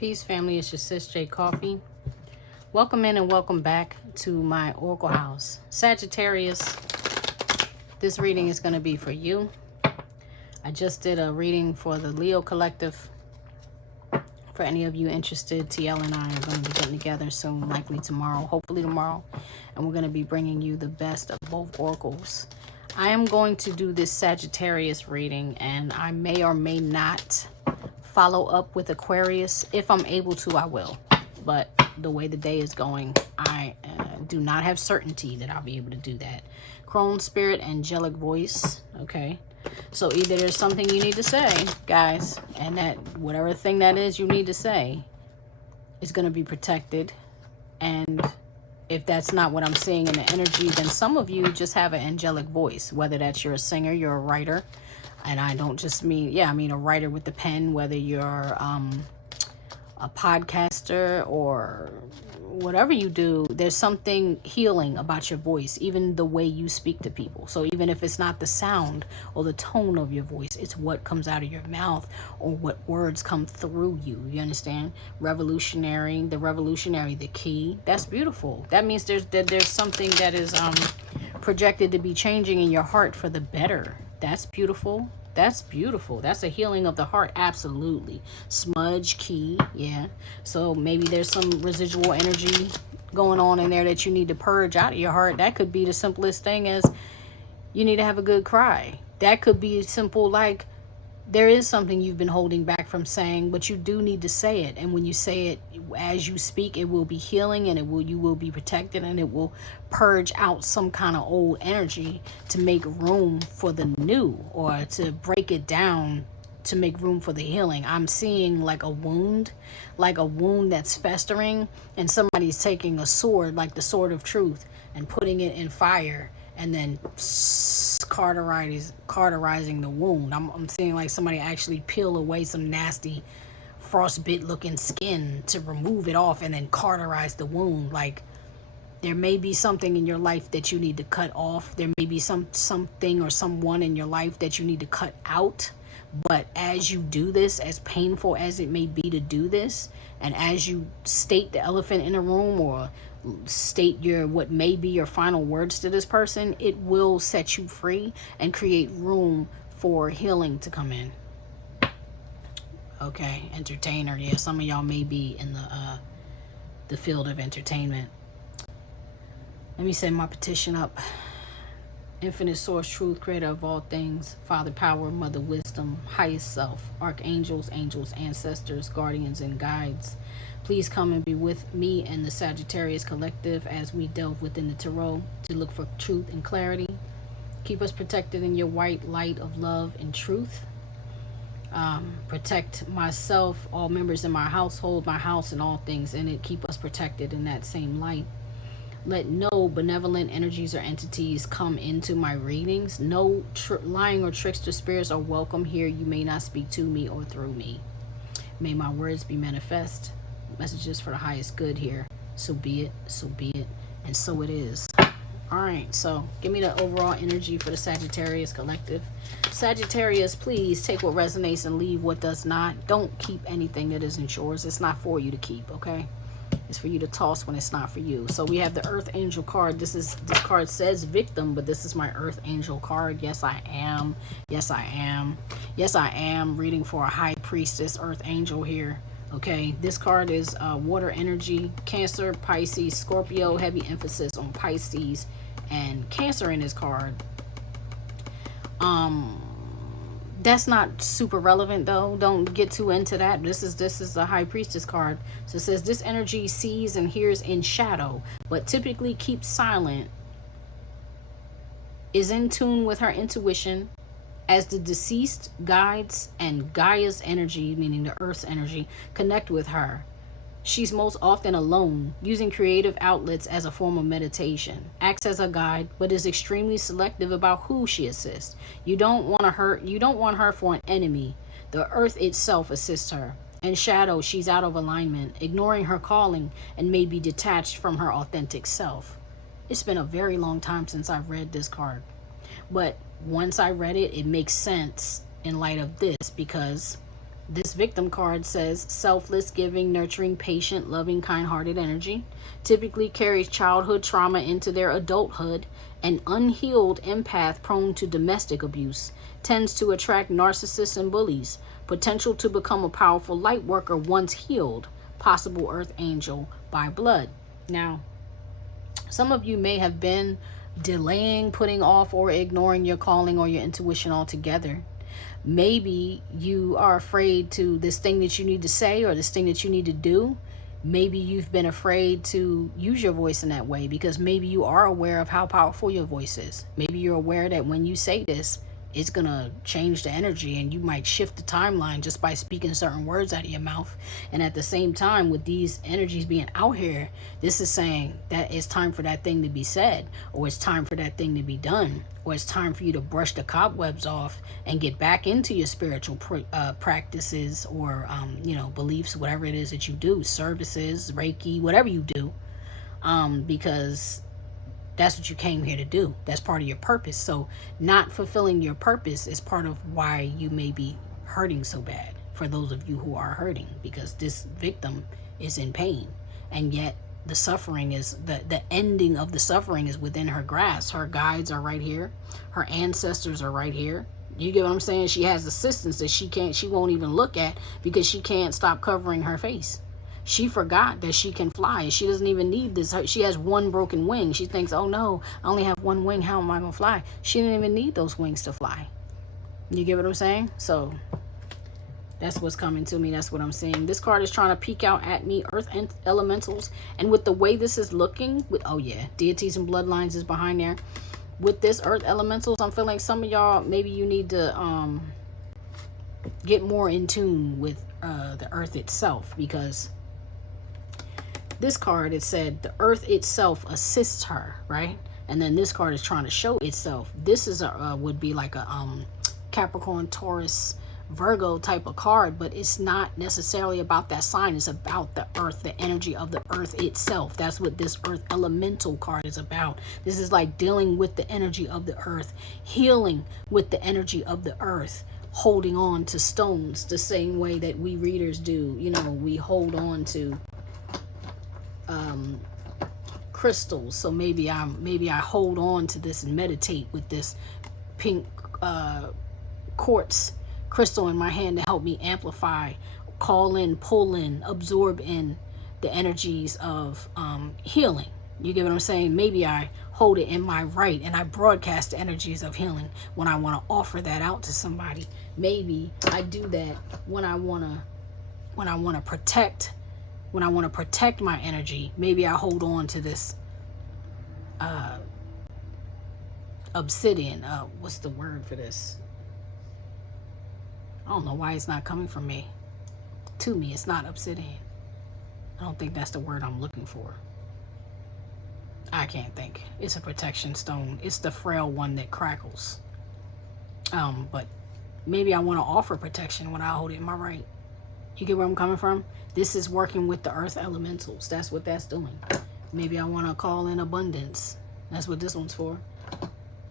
Peace, family. It's your sis, j.coffee. Welcome in and welcome back to my Oracle house. Sagittarius, this reading is going to be for you. I just did a reading for the Leo Collective. For any of you interested, TL and I are going to be getting together soon, likely tomorrow, hopefully tomorrow. And we're going to be bringing you the best of both oracles. I am going to do this Sagittarius reading, and I may or may not follow up with Aquarius. If I'm able to, I will. But the way the day is going, I do not have certainty that I'll be able to do that. Crone Spirit, Angelic Voice. Okay. So either there's something you need to say, guys, and that whatever thing that is you need to say is going to be protected. And if that's not what I'm seeing in the energy, then some of you just have an angelic voice, whether that's you're a singer, you're a writer. And I don't just mean, I mean a writer with the pen, whether you're a podcaster or whatever you do, there's something healing about your voice, even the way you speak to people. So even if it's not the sound or the tone of your voice, it's what comes out of your mouth or what words come through you. You understand? Revolutionary, the key. That's beautiful. That means there's something that is projected to be changing in your heart for the better. That's beautiful. That's beautiful. That's a healing of the heart. Absolutely. Smudge, key. Yeah. So maybe there's some residual energy going on in there that you need to purge out of your heart. That could be the simplest thing as you need to have a good cry. That could be simple, like there is something you've been holding back from saying, but you do need to say it. And when you say it, as you speak, it will be healing, and you will be protected, and it will purge out some kind of old energy to make room for the new, or to break it down to make room for the healing. I'm seeing like a wound that's festering, and somebody's taking a sword, like the sword of truth, and putting it in fire, and then cauterizing the wound. I'm seeing like somebody actually peel away some nasty frostbite looking skin to remove it off and then cauterize the wound. Like there may be something in your life that you need to cut off. There may be something or someone in your life that you need to cut out. But as you do this, as painful as it may be to do this, and as you state the elephant in the room or state what may be your final words to this person, it will set you free and create room for healing to come in. Okay, entertainer. Yeah, some of y'all may be in the field of entertainment. Let me send my petition up. Infinite source, truth, creator of all things, Father power, mother wisdom, highest self, archangels, angels, ancestors, guardians, and guides. Please come and be with me and the Sagittarius Collective as we delve within the tarot to look for truth and clarity. Keep us protected in your white light of love and truth. Protect myself, all members in my household, my house, and all things in it. Keep us protected in that same light. Let no benevolent energies or entities come into my readings. No lying or trickster spirits are welcome here. You may not speak to me or through me. May my words be manifest. Messages for the highest good here. So be it, and so it is. All right, so give me the overall energy for the Sagittarius Collective. Sagittarius, please take what resonates and leave what does not. Don't keep anything that isn't yours. It's not for you to keep, okay? It's for you to toss when it's not for you. So we have the Earth Angel card. This card says victim, but this is my Earth Angel card. Yes, I am. Yes, I am. Yes, I am reading for a High Priestess Earth Angel here. Okay, this card is water energy, Cancer, Pisces, Scorpio, heavy emphasis on Pisces and Cancer in this card. That's not super relevant though. Don't get too into that. This is the High Priestess card. So it says this energy sees and hears in shadow, but typically keeps silent, is in tune with her intuition as the deceased guides and Gaia's energy, meaning the Earth's energy, connect with her. She's most often alone, using creative outlets as a form of meditation. Acts as a guide, but is extremely selective about who she assists. You don't want her for an enemy. The earth itself assists her. In shadow, she's out of alignment, ignoring her calling, and may be detached from her authentic self. It's been a very long time since I've read this card. But once I read it, it makes sense in light of this, because This victim card says selfless, giving, nurturing, patient, loving, kind-hearted energy. Typically carries childhood trauma into their adulthood. An unhealed empath prone to domestic abuse. Tends to attract narcissists and bullies. Potential to become a powerful light worker once healed. Possible earth angel by blood. Now, some of you may have been delaying, putting off, or ignoring your calling or your intuition altogether. Maybe you are afraid to this thing that you need to say or this thing that you need to do. Maybe you've been afraid to use your voice in that way because maybe you are aware of how powerful your voice is. Maybe you're aware that when you say this, it's going to change the energy and you might shift the timeline just by speaking certain words out of your mouth. And at the same time, with these energies being out here, this is saying that it's time for that thing to be said, or it's time for that thing to be done, or it's time for you to brush the cobwebs off and get back into your spiritual practices or, beliefs, whatever it is that you do, services, Reiki, whatever you do, because that's what you came here to do. That's part of your purpose. So not fulfilling your purpose is part of why you may be hurting so bad, for those of you who are hurting, because this victim is in pain. And yet the suffering is, the ending of the suffering is within her grasp. Her guides are right here. Her ancestors are right here. You get what I'm saying? She has assistants that she won't even look at because she can't stop covering her face. She forgot that she can fly. She doesn't even need this. She has one broken wing. She thinks, oh no, I only have one wing. How am I going to fly? She didn't even need those wings to fly. You get what I'm saying? So that's what's coming to me. That's what I'm seeing. This card is trying to peek out at me, earth and elementals. And with the way this is looking, oh yeah, deities and bloodlines is behind there. With this earth elementals, I'm feeling some of y'all, maybe you need to get more in tune with the earth itself, because this card, it said the earth itself assists her, right? And then this card is trying to show itself. This is would be like a Capricorn, Taurus, Virgo type of card, but it's not necessarily about that sign. It's about the earth, the energy of the earth itself. That's what this earth elemental card is about. This is like dealing with the energy of the earth, healing with the energy of the earth, holding on to stones the same way that we readers do. You know, we hold on to crystals. So maybe I hold on to this and meditate with this pink quartz crystal in my hand to help me amplify, call in, pull in, absorb in the energies of healing. You get what I'm saying? Maybe I hold it in my right and I broadcast the energies of healing when I want to offer that out to somebody. Maybe I do that when I want to protect. When I want to protect my energy, maybe I hold on to this obsidian. What's the word for this? I don't know why it's not coming from me. To me, it's not obsidian. I don't think that's the word I'm looking for. I can't think. It's a protection stone. It's the frail one that crackles. But maybe I want to offer protection when I hold it in my right. You get where I'm coming from? This is working with the earth elementals. That's what that's doing. Maybe I want to call in abundance. That's what this one's for.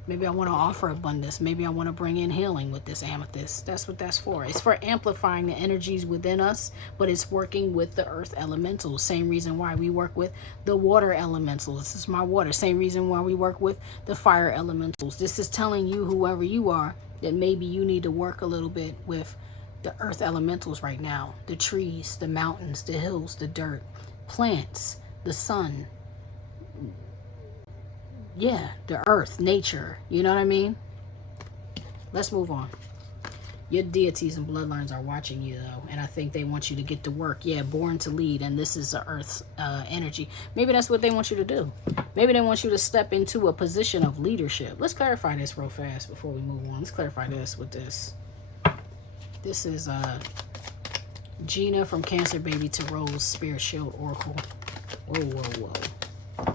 Maybe I want to offer abundance. Maybe I want to bring in healing with this amethyst. That's what that's for. It's for amplifying the energies within us, but it's working with the earth elementals. Same reason why we work with the water elementals. This is my water. Same reason why we work with the fire elementals. This is telling you, whoever you are, that maybe you need to work a little bit with the earth elementals right now. The trees, the mountains, the hills, the dirt, plants, the sun. Yeah, the earth, nature. You know what I mean? Let's move on. Your deities and bloodlines are watching you, though, and I think they want you to get to work. Yeah, born to lead, and this is the earth's energy. Maybe that's what they want you to do. Maybe they want you to step into a position of leadership. Let's clarify this real fast before we move on. Let's clarify this with this. This is Gina from Cancer Baby to Rose Spirit Shield Oracle. Whoa, whoa, whoa.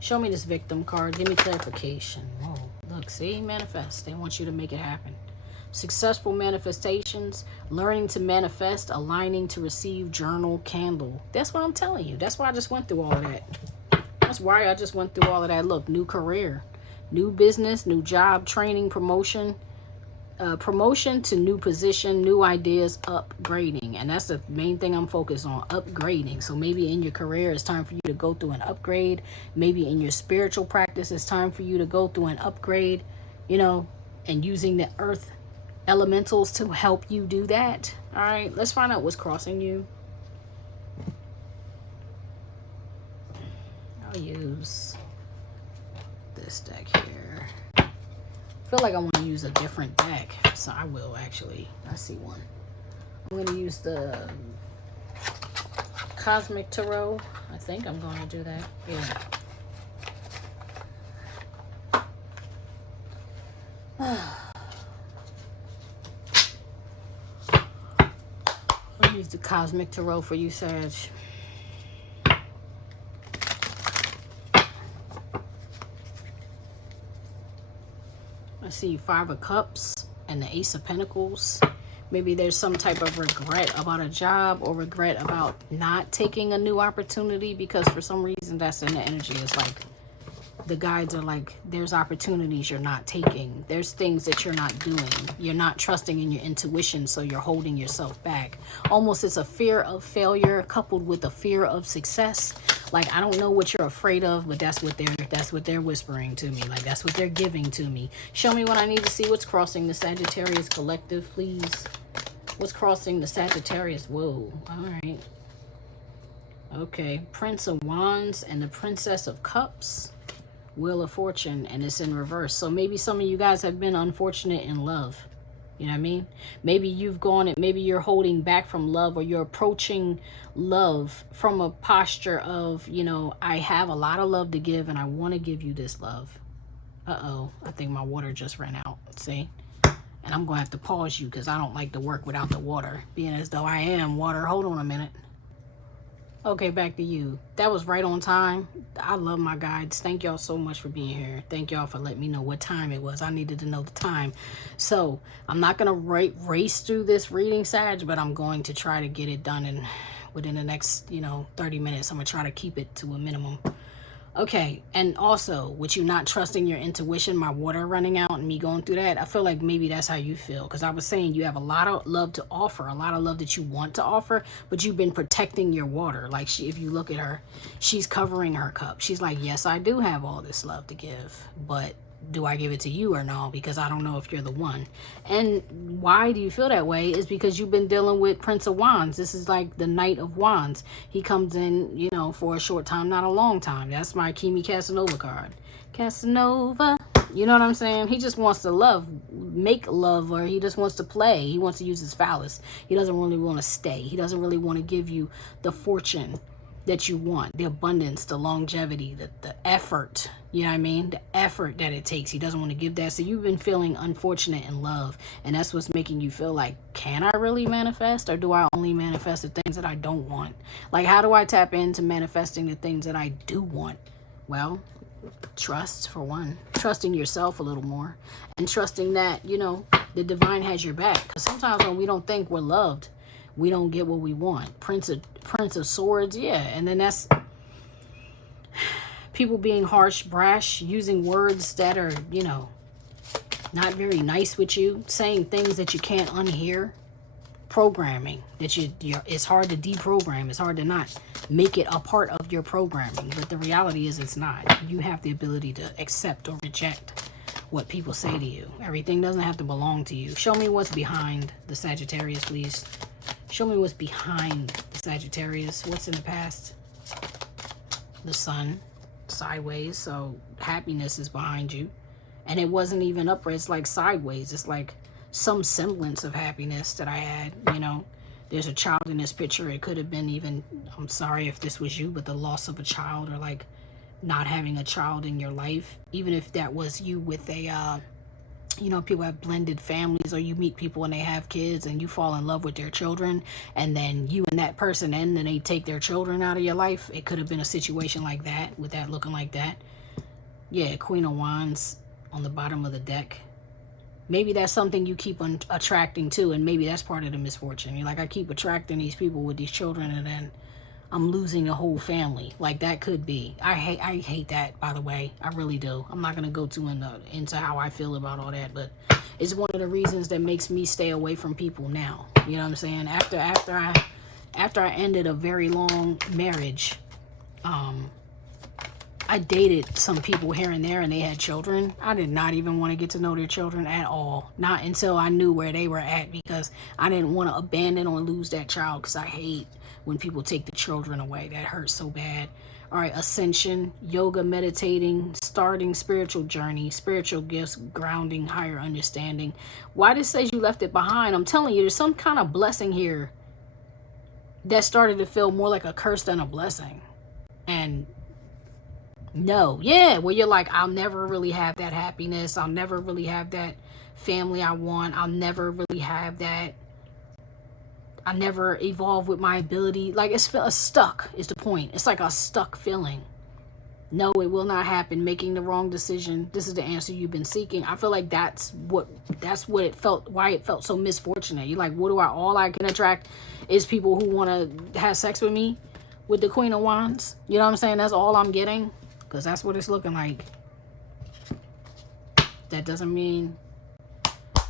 Show me this victim card. Give me clarification. Whoa, look, see, manifest. They want you to make it happen. Successful manifestations, learning to manifest, aligning to receive, journal, candle. That's what I'm telling you. That's why I just went through all of that. That's why I just went through all of that. Look, new career, new business, new job, training, promotion. promotion to new position, new ideas, upgrading. And that's the main thing I'm focused on, upgrading. So maybe in your career, it's time for you to go through an upgrade. Maybe in your spiritual practice, it's time for you to go through an upgrade, you know, and using the earth elementals to help you do that. All right, let's find out what's crossing you. I'll use this deck here. I feel like I want to use a different deck, so I will actually. I see one. I'm going to use the Cosmic Tarot. I think I'm going to do that. Yeah. I'll use the Cosmic Tarot for you, Sag. I see 5 of Cups and the Ace of Pentacles. Maybe there's some type of regret about a job or regret about not taking a new opportunity, because for some reason that's in the energy. It's like the guides are like, there's opportunities you're not taking. There's things that you're not doing. You're not trusting in your intuition, so you're holding yourself back. Almost it's a fear of failure coupled with a fear of success. Like, I don't know what you're afraid of, but that's what they're whispering to me. Like, that's what they're giving to me. Show me what I need to see. What's crossing the Sagittarius collective, please? What's crossing the Sagittarius? Whoa. All right. Okay. Prince of Wands and the Princess of Cups. Wheel of Fortune, and it's in reverse. So maybe some of you guys have been unfortunate in love. You know what I mean? Maybe you've gone it. Maybe you're holding back from love, or you're approaching love from a posture of, you know, I have a lot of love to give and I want to give you this love. Uh-oh. I think my water just ran out. See? And I'm going to have to pause you because I don't like to work without the water. Being as though I am water. Hold on a minute. Okay, back to you. That was right on time. I love my guides. Thank y'all so much for being here. Thank y'all for letting me know what time it was. I needed to know the time. So I'm not going to race through this reading, Sag, but I'm going to try to get it done within the next, 30 minutes. I'm going to try to keep it to a minimum. Okay, and also, with you not trusting your intuition, my water running out and me going through that, I feel like maybe that's how you feel. Because I was saying you have a lot of love to offer, a lot of love that you want to offer, but you've been protecting your water. Like, if you look at her, she's covering her cup. She's like, yes, I do have all this love to give, but do I give it to you or no? Because I don't know if you're the one. And why do you feel that way is because you've been dealing with Prince of Wands. This is like the Knight of Wands. He comes in, for a short time, not a long time. That's my Kimi Casanova card. Casanova. You know what I'm saying? He just wants to make love, or he just wants to play. He wants to use his phallus. He doesn't really want to stay. He doesn't really want to give you the fortune that you want, the abundance, the longevity, the effort, you know what I mean? The effort that it takes. He doesn't want to give that. So you've been feeling unfortunate in love, and that's what's making you feel like, can I really manifest, or do I only manifest the things that I don't want? Like, how do I tap into manifesting the things that I do want? Well, trust, for one. Trusting yourself a little more, and trusting that, the divine has your back. Because sometimes when we don't think we're loved, we don't get what we want. Prince of Swords, yeah. And then that's people being harsh, brash, using words that are, not very nice with you, saying things that you can't unhear, programming that it's hard to deprogram. It's hard to not make it a part of your programming. But the reality is it's not. You have the ability to accept or reject what people say to you. Everything doesn't have to belong to you. Show me what's behind the Sagittarius, please. Show me what's behind the Sagittarius. What's in the past? The Sun, sideways. So happiness is behind you. And it wasn't even upright. It's like sideways. It's like some semblance of happiness that I had, There's a child in this picture. It could have been even, I'm sorry if this was you, but the loss of a child, or like not having a child in your life. Even if that was you with a, people have blended families, or you meet people and they have kids and you fall in love with their children, and then you and that person end and they take their children out of your life. It could have been a situation like that, with that looking like that. Yeah, Queen of Wands on the bottom of the deck. Maybe that's something you keep attracting to, and maybe that's part of the misfortune. You're like, I keep attracting these people with these children, and then I'm losing a whole family. Like, that could be. I hate that, by the way. I really do. I'm not going to go too into how I feel about all that, but is one of the reasons that makes me stay away from people now. You know what I'm saying? After I ended a very long marriage, I dated some people here and there and they had children. I did not even want to get to know their children at all. Not until I knew where they were at, because I didn't want to abandon or lose that child, because I hate when people take the children away. That hurts so bad. All right, ascension, yoga, meditating, starting spiritual journey, spiritual gifts, grounding, higher understanding. Why this says you left it behind? I'm telling you, there's some kind of blessing here that started to feel more like a curse than a blessing. And no, yeah, where you're like, I'll never really have that happiness. I'll never really have that family I want. I'll never really have that. I never evolve with my ability. Like, it's stuck is the point. It's like a stuck feeling. No, it will not happen. Making the wrong decision. This is the answer you've been seeking. I feel like that's what it felt, why it felt so misfortunate. You're like, all I can attract is people who want to have sex with me, with the Queen of Wands. You know what I'm saying? That's all I'm getting. Because that's what it's looking like. That doesn't mean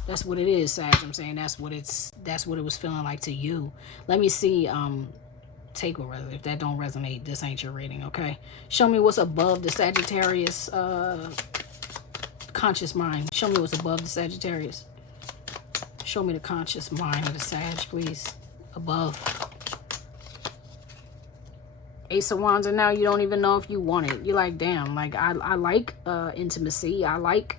that's what it is, Sag. I'm saying that's what it was feeling like to you. Let me see, take or resonate. If that don't resonate, this ain't your reading, okay? Show me what's above the Sagittarius conscious mind. Show me what's above the Sagittarius. Show me the conscious mind of the Sag, please. Above. Ace of Wands, and now you don't even know if you want it. You're like, damn, like I like intimacy. I like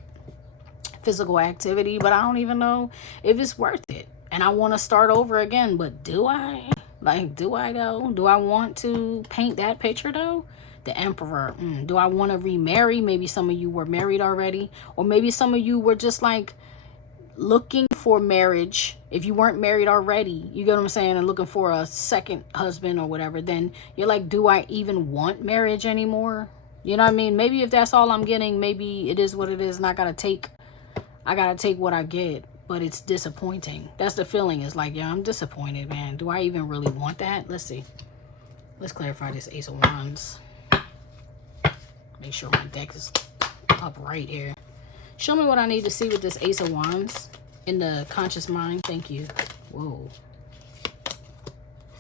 physical activity, but I don't even know if it's worth it. And I want to start over again, but do I? Like, do I though? Do I want to paint that picture though? The Emperor. Do I want to remarry? Maybe some of you were married already, or maybe some of you were just like looking for marriage. If you weren't married already, you get what I'm saying, and looking for a second husband or whatever, then you're like, do I even want marriage anymore? You know what I mean? Maybe if that's all I'm getting, maybe it is what it is, and I gotta take what I get, but it's disappointing. That's the feeling. Is like, yeah, I'm disappointed, man. Do I even really want that? Let's see. Let's clarify this Ace of Wands. Make sure my deck is up right here. Show me what I need to see with this Ace of Wands in the conscious mind. Thank you. Whoa.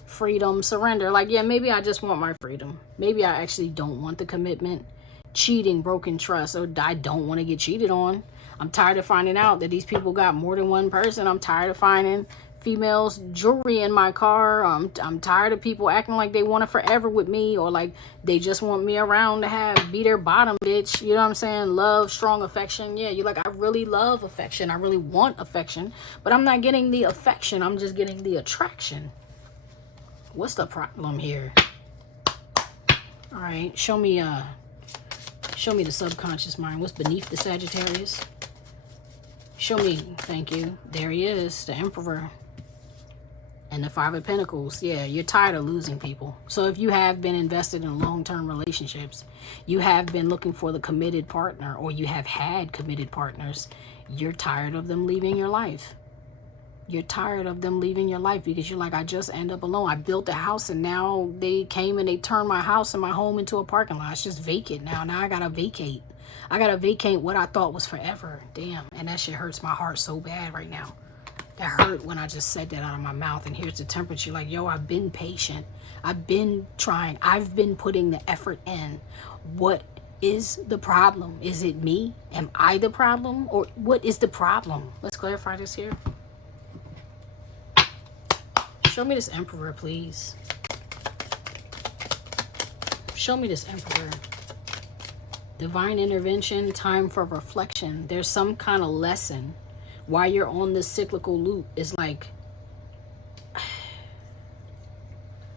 Freedom, surrender. Like, yeah, maybe I just want my freedom. Maybe I actually don't want the commitment. Cheating, broken trust, or I don't want to get cheated on. I'm tired of finding out that these people got more than one person. I'm tired of finding females jewelry in my car. I'm tired of people acting like they want it forever with me, or like they just want me around to be their bottom bitch. You know what I'm saying? Love, strong affection. Yeah, you're like, I really love affection. I really want affection, but I'm not getting the affection. I'm just getting the attraction. What's the problem here? All right, show me the subconscious mind. What's beneath the Sagittarius? Show me. Thank you. There he is, the Emperor. And the Five of Pentacles. Yeah, you're tired of losing people. So if you have been invested in long-term relationships, you have been looking for the committed partner, or you have had committed partners, you're tired of them leaving your life. You're tired of them leaving your life because you're like, I just end up alone. I built a house and now they came and they turned my house and my home into a parking lot. It's just vacant now. Now I gotta vacate. I gotta vacate what I thought was forever. Damn. And that shit hurts my heart so bad right now. That hurt when I just said that out of my mouth. And here's the temperature. Like, yo, I've been patient. I've been trying. I've been putting the effort in. What is the problem? Is it me? Am I the problem? Or what is the problem? Let's clarify this here. Show me this Emperor, please. Show me this Emperor. Divine intervention, time for reflection. There's some kind of lesson. While you're on this cyclical loop, it's like,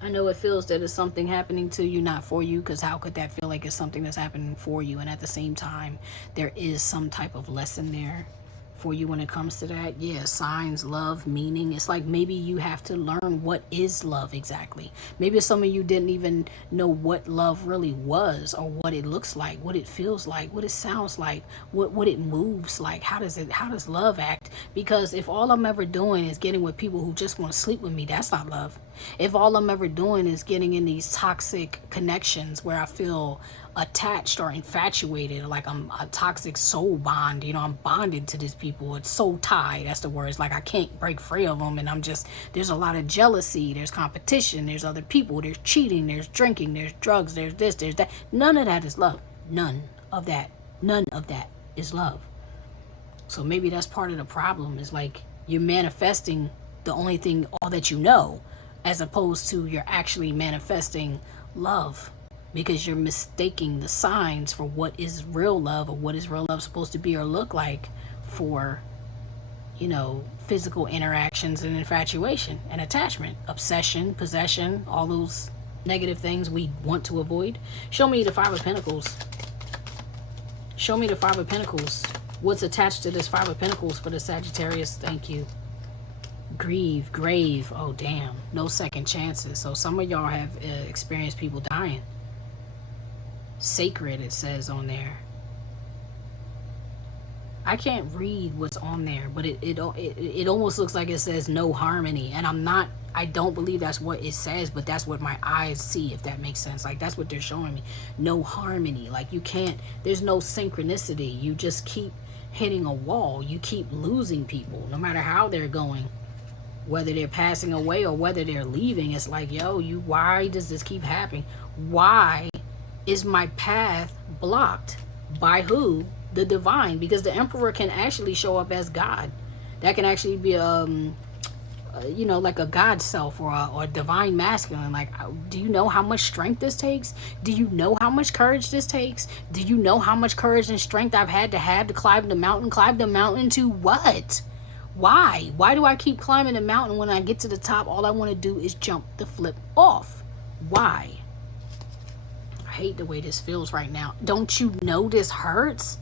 I know it feels that it's something happening to you, not for you, because how could that feel like it's something that's happening for you? And at the same time, there is some type of lesson there for you when it comes to that. Yeah, signs, love, meaning. It's like maybe you have to learn what is love exactly. Maybe some of you didn't even know what love really was, or what it looks like, what it feels like, what it sounds like, what it moves like. How does love act? Because if all I'm ever doing is getting with people who just want to sleep with me, that's not love. If all I'm ever doing is getting in these toxic connections where I feel attached or infatuated, or like I'm a toxic soul bond. You know, I'm bonded to these people. It's soul tie. That's the word. It's like I can't break free of them, and I'm just, there's a lot of jealousy, there's competition, there's other people, there's cheating, there's drinking, there's drugs, there's this, there's that. None of that is love. None of that is love. So maybe that's part of the problem, is like you're manifesting the only thing, all that you know, as opposed to you're actually manifesting love, because you're mistaking the signs for what is real love, or what is real love supposed to be or look like, for, you know, physical interactions and infatuation and attachment, obsession, possession, all those negative things we want to avoid. Show me the Five of Pentacles. Show me the Five of Pentacles. What's attached to this Five of Pentacles for the Sagittarius? Thank you. Grieve, grave. Oh, damn. No second chances. So some of y'all have experienced people dying. Sacred, it says on there. I can't read what's on there, but it almost looks like it says no harmony. And I don't believe that's what it says, but that's what my eyes see, if that makes sense. Like, that's what they're showing me. No harmony. Like, you can't, there's no synchronicity. You just keep hitting a wall. You keep losing people, no matter how they're going. Whether they're passing away or whether they're leaving, it's like, yo, why does this keep happening? Why is my path blocked? By who? The divine. Because the Emperor can actually show up as God. That can actually be you know, like a God self, or a divine masculine. Like, do you know how much strength this takes? Do you know how much courage this takes? Do you know how much courage and strength I've had to climb the mountain? Climb the mountain to what? Why do I keep climbing the mountain? When I get to the top, all I want to do is jump the flip off? Why? I hate the way this feels right now. Don't you know this hurts?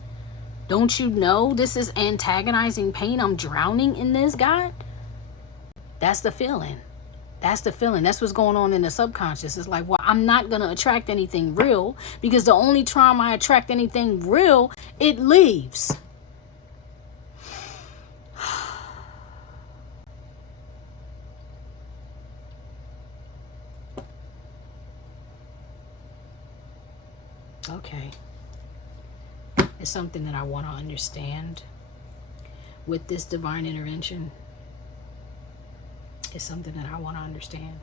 Don't you know this is antagonizing pain? I'm drowning in this, God. That's the feeling. That's the feeling. That's what's going on in the subconscious. It's like, well, I'm not going to attract anything real, because the only time I attract anything real, it leaves. Okay. It's something that I want to understand with this divine intervention. It's something that I want to understand.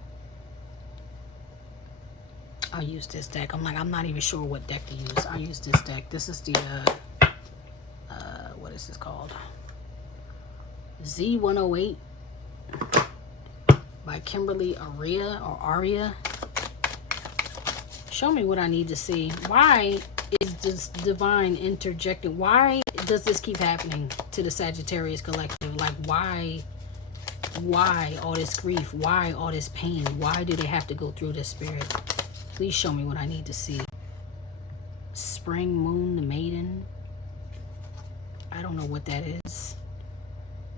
I'll use this deck. I'm not even sure what deck to use. I'll use this deck. This is the what is this called? Z108 by Kimberly Aria. Show me what I need to see. Why is this divine interjecting? Why does this keep happening to the Sagittarius collective? Like, why all this grief? Why all this pain? Why do they have to go through this, Spirit? Please show me what I need to see. Spring Moon, the Maiden. I don't know what that is.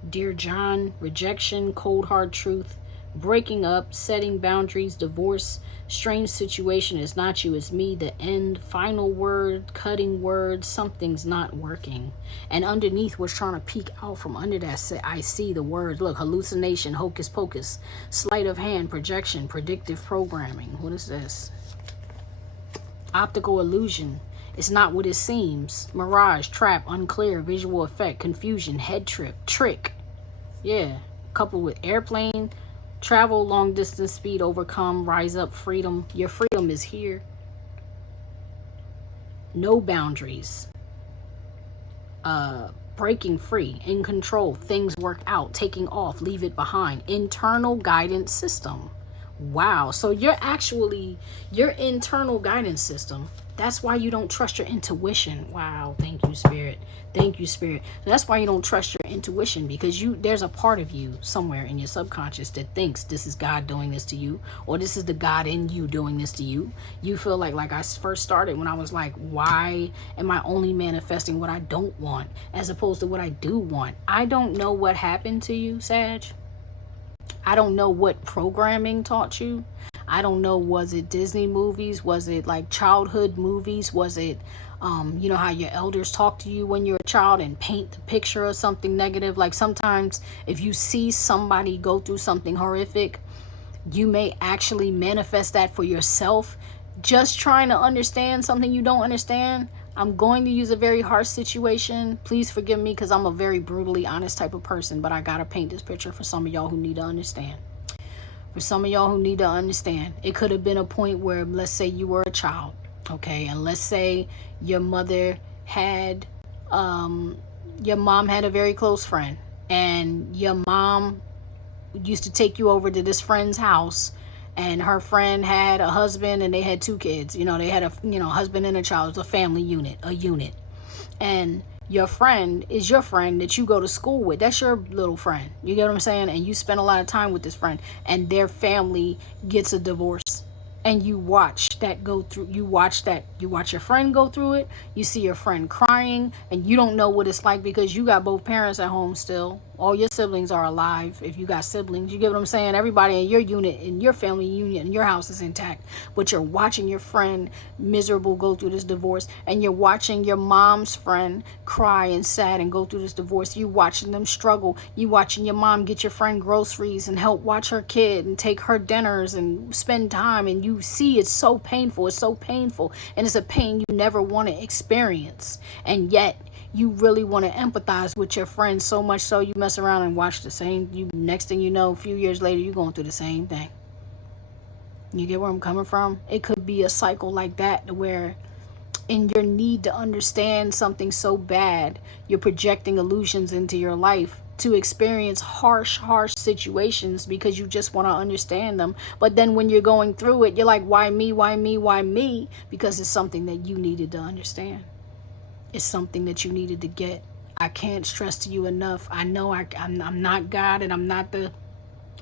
Dear John, rejection, cold hard truth, breaking up, setting boundaries, divorce, strange situation, it's not you, it's me, the end, final word, cutting word, something's not working. And underneath what's trying to peek out from under that, I see the words. Look, hallucination, hocus pocus, sleight of hand, projection, predictive programming. What is this? Optical illusion, it's not what it seems. Mirage, trap, unclear, visual effect, confusion, head trip, trick. Yeah, coupled with airplane, travel, long distance, speed, overcome, rise up, freedom. Your freedom is here. No boundaries. Breaking free, in control, things work out, taking off, leave it behind. Internal guidance system. Wow. So your internal guidance system, that's why you don't trust your intuition. Wow. Thank you, Spirit. Thank you, Spirit. That's why you don't trust your intuition, because there's a part of you somewhere in your subconscious that thinks this is God doing this to you, or this is the God in you doing this to you. You feel like I first started when I was like, why am I only manifesting what I don't want as opposed to what I do want? I don't know what happened to you, Sag. I don't know what programming taught you. I don't know, was it Disney movies? Was it like childhood movies? Was it, you know how your elders talk to you when you're a child and paint the picture of something negative? Like sometimes if you see somebody go through something horrific, you may actually manifest that for yourself just trying to understand something you don't understand. I'm going to use a very harsh situation. Please forgive me because I'm a very brutally honest type of person, but I gotta paint this picture for some of y'all who need to understand. For some of y'all who need to understand, it could have been a point where, let's say you were a child, okay, and let's say your mother had, your mom had a very close friend, and your mom used to take you over to this friend's house, and her friend had a husband and they had 2 kids. You know, they had a husband and a child. It was a family unit, and your friend is your friend that you go to school with. That's your little friend. You get what I'm saying? And you spend a lot of time with this friend, and their family gets a divorce. And you watch that go through. You watch your friend go through it. You see your friend crying, and you don't know what it's like because you got both parents at home still. All your siblings are alive if you got siblings. You get what I'm saying? Everybody in your unit, in your family unit, in your house is intact. But you're watching your friend miserable go through this divorce, and you're watching your mom's friend cry and sad and go through this divorce. You watching them struggle. You watching your mom get your friend groceries and help watch her kid and take her dinners and spend time, and you see it's so painful. It's so painful, and it's a pain you never want to experience, and yet you really want to empathize with your friends so much so you mess around and watch the same. Next thing you know, a few years later, you're going through the same thing. You get where I'm coming from? It could be a cycle like that where in your need to understand something so bad, you're projecting illusions into your life to experience harsh situations because you just want to understand them. But then when you're going through it, you're like, why me? Why me? Why me? Because it's something that you needed to understand. It's something that you needed to get. I can't stress to you enough. I know I'm not God, and I'm not the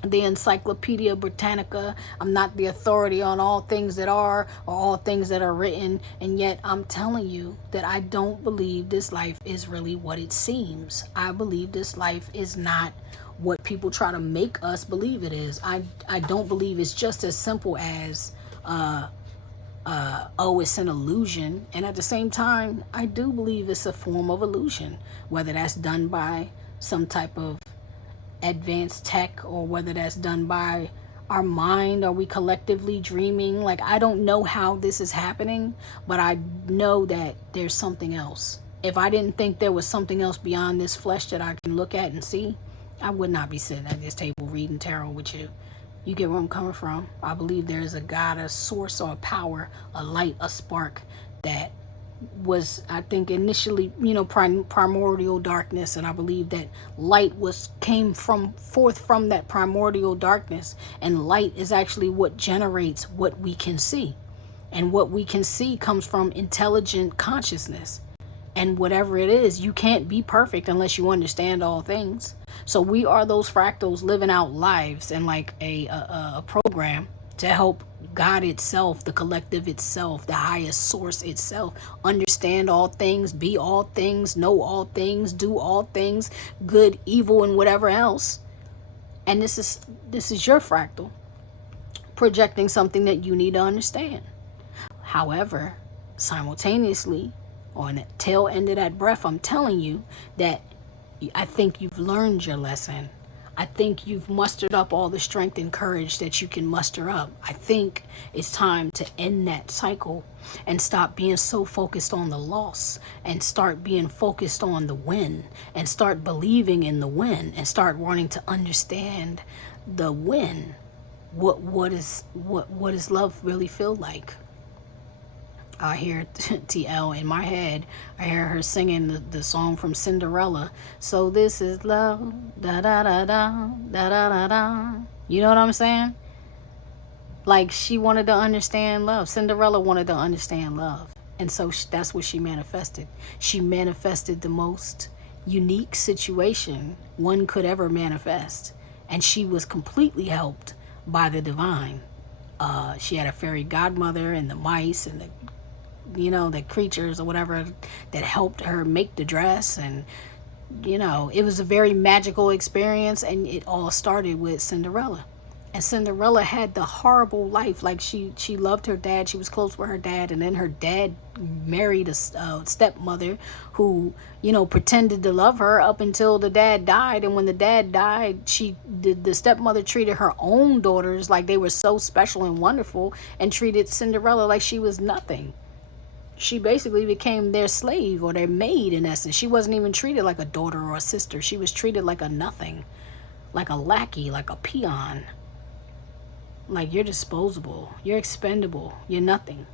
Encyclopedia Britannica. I'm not the authority on all things that are or all things that are written. And yet I'm telling you that I don't believe this life is really what it seems. I believe this life is not what people try to make us believe it is. I don't believe it's just as simple as oh, it's an illusion. And at the same time, I do believe it's a form of illusion, whether that's done by some type of advanced tech or whether that's done by our mind. Are we collectively dreaming? Like, I don't know how this is happening, but I know that there's something else. If I didn't think there was something else beyond this flesh that I can look at and see, I would not be sitting at this table reading tarot with you. You get where I'm coming from? I believe there is a God, a source, or a power, a light, a spark that was, I think, initially, primordial darkness. And I believe that light came forth from that primordial darkness. And light is actually what generates what we can see. And what we can see comes from intelligent consciousness. And whatever it is, you can't be perfect unless you understand all things. So we are those fractals living out lives in like a program to help God itself, the collective itself, the highest source itself, understand all things, be all things, know all things, do all things, good, evil, and whatever else. And this is your fractal projecting something that you need to understand. However, simultaneously, on the tail end of that breath, I'm telling you that I think you've learned your lesson. I think you've mustered up all the strength and courage that you can muster up. I think it's time to end that cycle and stop being so focused on the loss and start being focused on the win and start believing in the win and start wanting to understand the win. What does love really feel like? I hear T.L. in my head. I hear her singing the song from Cinderella. So this is love, da da da da da da da da. You know what I'm saying? Like, she wanted to understand love. Cinderella wanted to understand love, and so that's what she manifested. She manifested the most unique situation one could ever manifest, and she was completely helped by the divine. She had a fairy godmother and the mice and the creatures or whatever that helped her make the dress. And it was a very magical experience, and it all started with Cinderella. And Cinderella had the horrible life. Like she loved her dad. She was close with her dad. And then her dad married a stepmother who, you know, pretended to love her up until the dad died. And when the dad died, the stepmother treated her own daughters like they were so special and wonderful, and treated Cinderella like she was nothing. She basically became their slave or their maid in essence. She wasn't even treated like a daughter or a sister. She was treated like a nothing, like a lackey, like a peon. Like, you're disposable, you're expendable, you're nothing.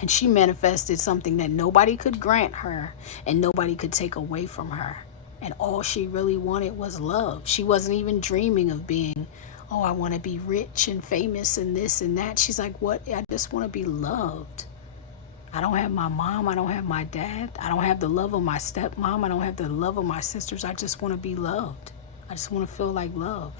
And she manifested something that nobody could grant her and nobody could take away from her. And all she really wanted was love. She wasn't even dreaming of being, oh, I want to be rich and famous and this and that. She's like, what? I just want to be loved. I don't have my mom. I don't have my dad. I don't have the love of my stepmom. I don't have the love of my sisters. I just want to be loved. I just want to feel like love.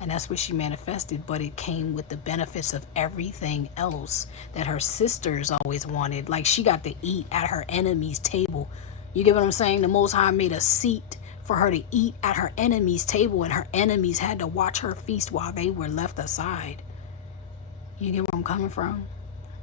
And that's what she manifested, but it came with the benefits of everything else that her sisters always wanted. Like, she got to eat at her enemy's table. You get what I'm saying? The Most High made a seat for her to eat at her enemy's table, and her enemies had to watch her feast while they were left aside. You get where I'm coming from?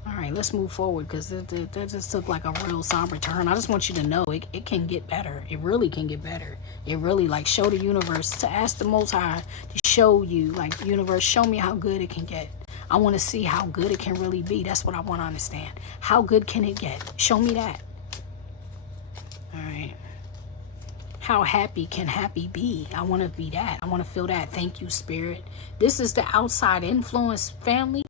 All right, let's move forward, because that just took like a real somber turn. I just want you to know it can get better. It really can get better. It really, like, show the universe, to ask the Most High to show you, like, universe, show me how good it can get. I want to see how good it can really be. That's what I want to understand. How good can it get? Show me that. All right. How happy can happy be? I want to be that. I want to feel that. Thank you, Spirit. This is the outside influence, family.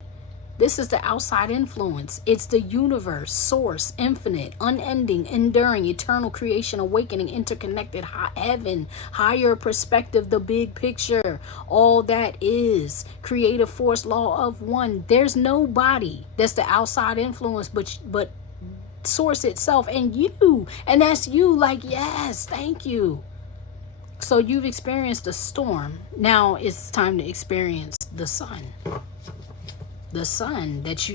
This is the outside influence. It's the universe, source, infinite, unending, enduring, eternal creation, awakening, interconnected, heaven, higher perspective, the big picture. All that is creative force, law of one. There's nobody that's the outside influence but source itself and you. And that's you. Like, yes, thank you. So you've experienced a storm. Now it's time to experience the sun. The sun that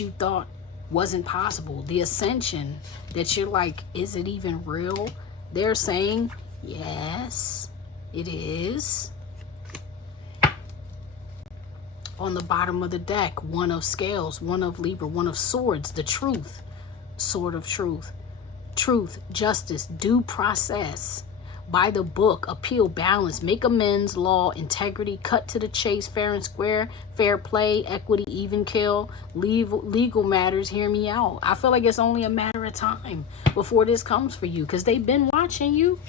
you thought wasn't possible. The ascension that you're like, is it even real? They're saying, yes, it is. On the bottom of the deck, one of scales, one of Libra, one of swords, the truth, sword of truth. Truth, justice, due process. By the book, appeal, balance, make amends, law, integrity, cut to the chase, fair and square, fair play, equity, even kill, legal matters, hear me out. I feel like it's only a matter of time before this comes for you, because they've been watching you.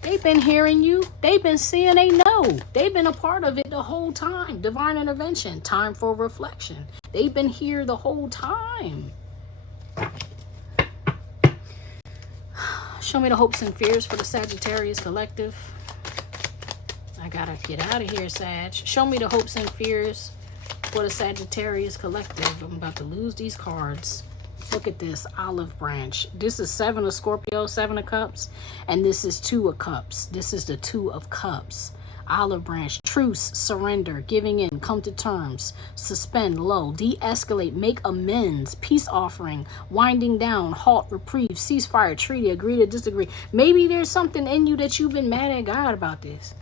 They've been hearing you. They've been seeing, they know. They've been a part of it the whole time. Divine intervention, time for reflection. They've been here the whole time. Show me the hopes and fears for the Sagittarius collective. I gotta get out of here, Sag. Show me the hopes and fears for the Sagittarius collective. I'm about to lose these cards. Look at this olive branch. This is 7 of Scorpio, 7 of Cups. And this is 2 of Cups. This is the 2 of Cups. Olive branch, truce, surrender, giving in, come to terms, suspend, lull, de-escalate, make amends, peace offering, winding down, halt, reprieve, ceasefire, treaty, agree to disagree. Maybe there's something in you that you've been mad at God about this.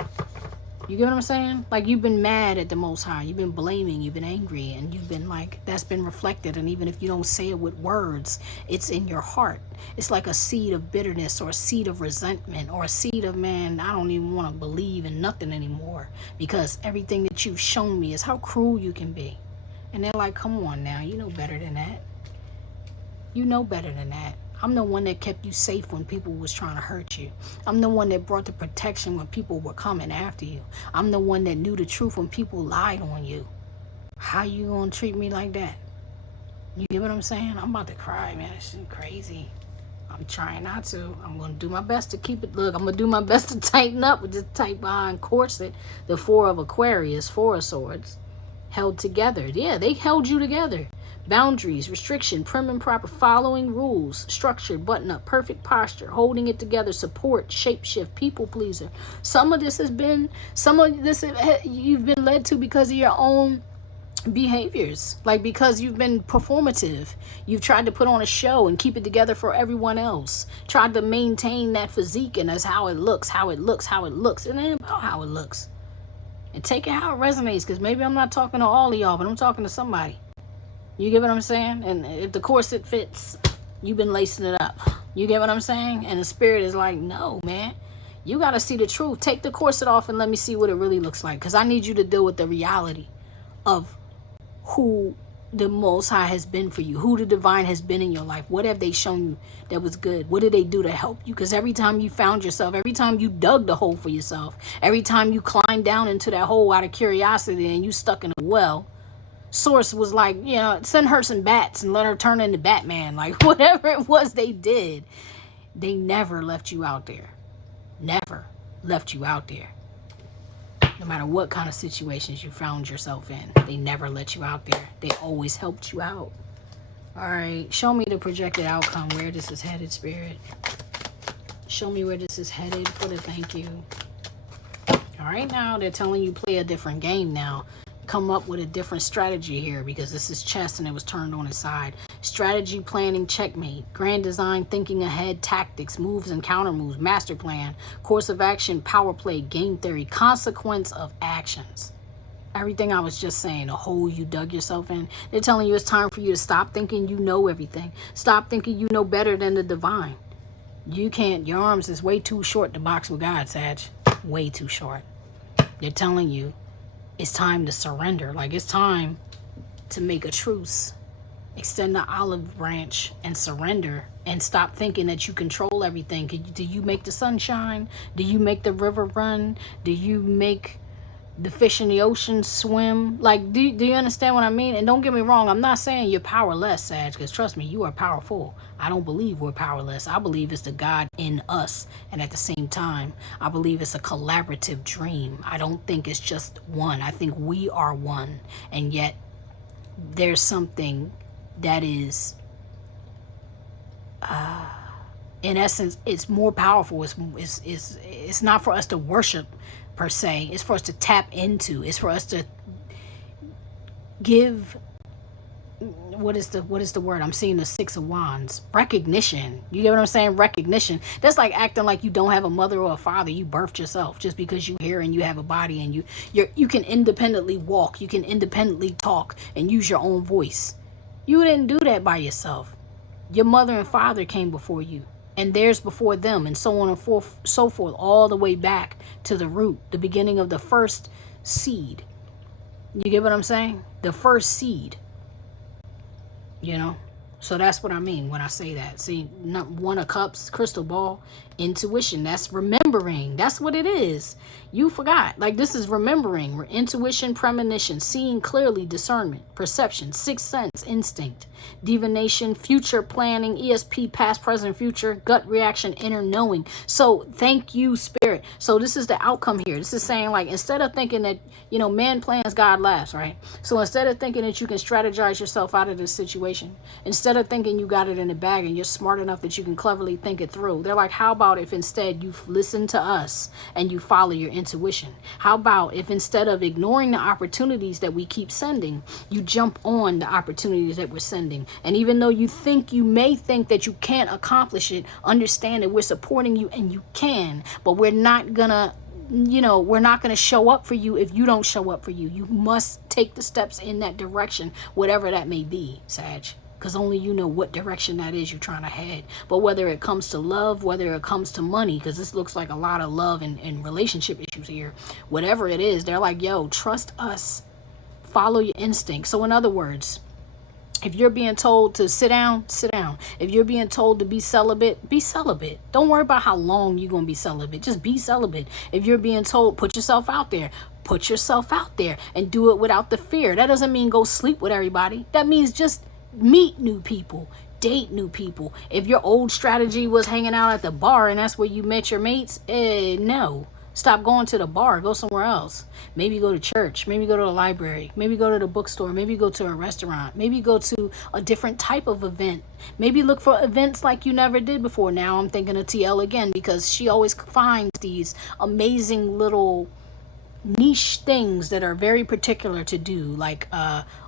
You get what I'm saying? Like, you've been mad at the Most High. You've been blaming. You've been angry. And you've been like, that's been reflected. And even if you don't say it with words, it's in your heart. It's like a seed of bitterness or a seed of resentment or a seed of, man, I don't even want to believe in nothing anymore. Because everything that you've shown me is how cruel you can be. And they're like, come on now. You know better than that. You know better than that. I'm the one that kept you safe when people was trying to hurt you. I'm the one that brought the protection when people were coming after you. I'm the one that knew the truth when people lied on you. How you gonna treat me like that? You get what I'm saying? I'm about to cry, man. It's crazy. I'm trying not to. I'm gonna do my best to keep it. Look, I'm gonna do my best to tighten up with this tight behind corset. The 4 of Aquarius, 4 of Swords. Held together. Yeah, they held you together. Boundaries, restriction, prim and proper, following rules, structured, button up, perfect posture, holding it together, support, shapeshift, people pleaser. Some of this you've been led to because of your own behaviors. Like, because you've been performative, you've tried to put on a show and keep it together for everyone else, tried to maintain that physique, and that's how it looks, how it looks, how it looks. It ain't about how it looks. And take it how it resonates, because maybe I'm not talking to all of y'all, but I'm talking to somebody. You get what I'm saying? And if the corset fits, you've been lacing it up. You get what I'm saying? And the spirit is like, no, man, you got to see the truth. Take the corset off and let me see what it really looks like, because I need you to deal with the reality of who the Most High has been for you, who the divine has been in your life. What have they shown you that was good? What did they do to help you? Because every time you found yourself, every time you dug the hole for yourself, every time you climbed down into that hole out of curiosity and you stuck in a well, Source was like, you know, send her some bats and let her turn into Batman. Like, whatever it was they did, they never left you out there. Never left you out there. No matter what kind of situations you found yourself in, they never let you out there. They always helped you out. All right, show me the projected outcome, where this is headed, Spirit. Show me where this is headed for the thank you. All right, now they're telling you play a different game now. Come up with a different strategy here, because this is chess and it was turned on its side. Strategy, planning, checkmate, grand design, thinking ahead, tactics, moves and counter moves, master plan, course of action, power play, game theory, consequence of actions. Everything I was just saying, the hole you dug yourself in. They're telling you it's time for you to stop thinking you know everything. Stop thinking you know better than the divine. You can't, your arms is way too short to box with God, Sag. Way too short. They're telling you it's time to surrender. Like, it's time to make a truce. Extend the olive branch and surrender, and stop thinking that you control everything. Do you make the sun shine? Do you make the river run? Do you make the fish in the ocean swim? Like, do you understand what I mean? And don't get me wrong, I'm not saying you're powerless, Sag, because trust me, you are powerful. I don't believe we're powerless. I believe it's the God in us. And at the same time, I believe it's a collaborative dream. I don't think it's just one. I think we are one. And yet there's something that is, in essence, it's more powerful. It's not for us to worship per se. It's for us to tap into. It's for us to give, what is the word? I'm seeing the Six of Wands. Recognition. You get what I'm saying? Recognition. That's like acting like you don't have a mother or a father. You birthed yourself just because you're here and you have a body, and you can independently walk. You can independently talk and use your own voice. You didn't do that by yourself. Your mother and father came before you, and theirs before them, and so on and so forth, all the way back to the root, the beginning of the first seed. You get what I'm saying? The first seed. You know? So that's what I mean when I say that. See, not One of Cups, crystal ball, intuition. That's remembering. That's what it is. You forgot. Like, this is remembering. Intuition, premonition, seeing clearly, discernment, perception, sixth sense, instinct, divination, future planning, ESP, past, present, future, gut reaction, inner knowing. So thank you, Spirit. So this is the outcome here. This is saying, like, instead of thinking that, you know, man plans, God laughs, right? So instead of thinking that you can strategize yourself out of this situation, instead of thinking you got it in the bag and you're smart enough that you can cleverly think it through, they're like, how about if instead you listen to us and you follow your intuition? How about if instead of ignoring the opportunities that we keep sending, you jump on the opportunities that we're sending? And even though you may think that you can't accomplish it, understand that we're supporting you and you can, but we're not gonna, you know, we're not going to show up for you if you don't show up for you. You must take the steps in that direction, whatever that may be, Sag, because only you know what direction that is you're trying to head. But whether it comes to love, whether it comes to money, because this looks like a lot of love and relationship issues here, whatever it is, they're like, yo, trust us, follow your instinct. So in other words, if you're being told to sit down, sit down. If you're being told to be celibate, be celibate. Don't worry about how long you're going to be celibate. Just be celibate. If you're being told, put yourself out there. Put yourself out there and do it without the fear. That doesn't mean go sleep with everybody. That means just meet new people, date new people. If your old strategy was hanging out at the bar and that's where you met your mates, no. Stop going to the bar. Go somewhere else. Maybe go to church. Maybe go to the library. Maybe go to the bookstore. Maybe go to a restaurant. Maybe go to a different type of event. Maybe look for events like you never did before. Now I'm thinking of TL again, because she always finds these amazing little niche things that are very particular to do. Like,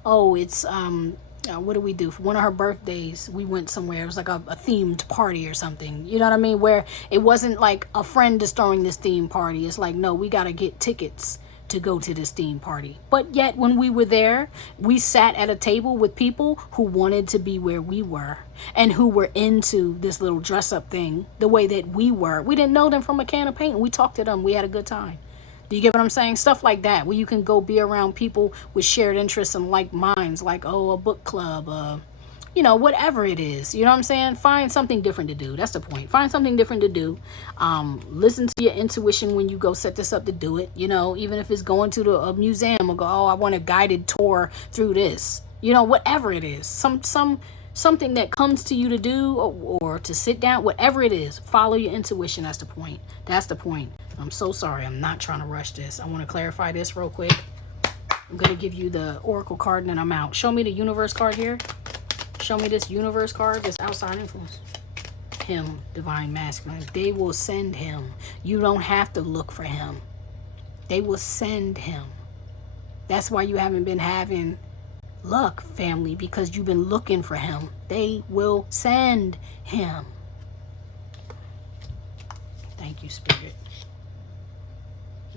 oh, it's, what do we do? For one of her birthdays, we went somewhere. It was like a themed party or something. You know what I mean? Where it wasn't like a friend is throwing this theme party. It's like, no, we got to get tickets to go to this theme party. But yet when we were there, we sat at a table with people who wanted to be where we were and who were into this little dress up thing the way that we were. We didn't know them from a can of paint. We talked to them. We had a good time. Do you get what I'm saying? Stuff like that, where you can go be around people with shared interests and like minds, like, oh, a book club, you know, whatever it is. You know what I'm saying? Find something different to do. That's the point. Find something different to do. Listen to your intuition when you go set this up to do it. You know, even if it's going to a museum or go, oh, I want a guided tour through this. You know, whatever it is. Something that comes to you to do, or to sit down, whatever it is, follow your intuition. That's the point. That's the point. I'm so sorry. I'm not trying to rush this. I want to clarify this real quick. I'm going to give you the Oracle card and then I'm out. Show me the universe card here. Show me this universe card, this outside influence. Him, divine masculine. They will send him. You don't have to look for him. They will send him. That's why you haven't been having luck, family, because you've been looking for him. They will send him. Thank you, Spirit.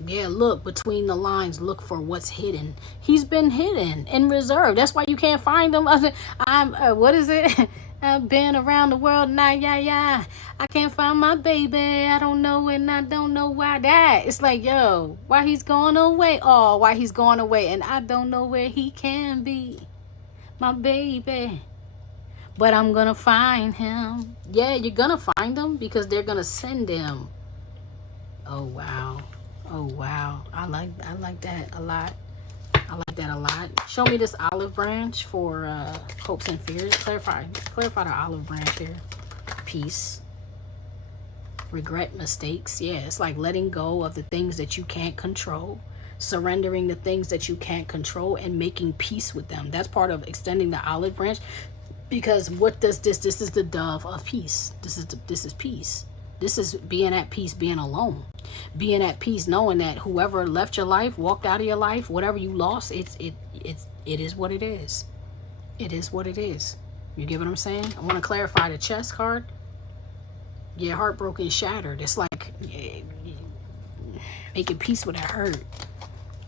Yeah, look between the lines. Look for what's hidden. He's been hidden in reserve. That's why you can't find him. What is it? I've been around the world, yeah. I can't find my baby. I don't know, and I don't know why. That it's like, yo, why he's going away? Oh, why he's going away, and I don't know where he can be, my baby. But I'm gonna find him. Yeah, you're gonna find him because they're gonna send him. Oh wow. Oh wow, I like that a lot. I like that a lot. Show me this olive branch for hopes and fears. Clarify the olive branch here. Peace. Regret, mistakes. Yeah, it's like letting go of the things that you can't control. Surrendering the things that you can't control and making peace with them. That's part of extending the olive branch. Because what does this is the dove of peace. This is peace. This is being at peace, being alone. Being at peace, knowing that whoever left your life, walked out of your life, whatever you lost, it is what it is. It is what it is. You get what I'm saying? I want to clarify the chest card. Yeah, heartbroken, shattered. It's like making peace with that hurt.